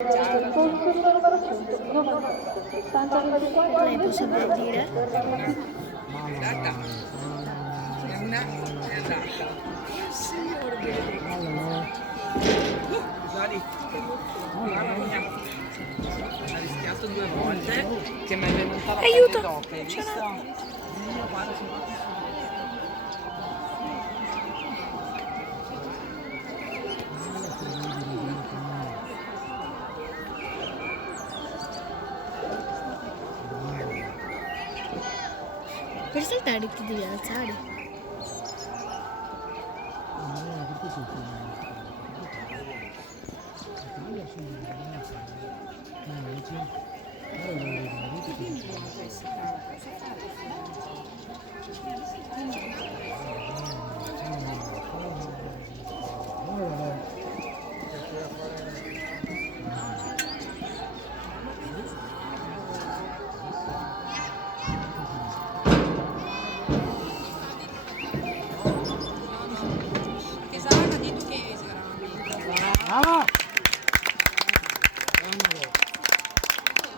Lei possibile dire? Data. È andata. Signore benedetto. Guardi. Mamma mia. Ha rischiato 2 volte che mi è venuta la Aiuto! pelle d'oca, hai visto? Io guarda, sono proprio Per saltare ti devi alzare. Che sarà detto che sicuramente. Ah!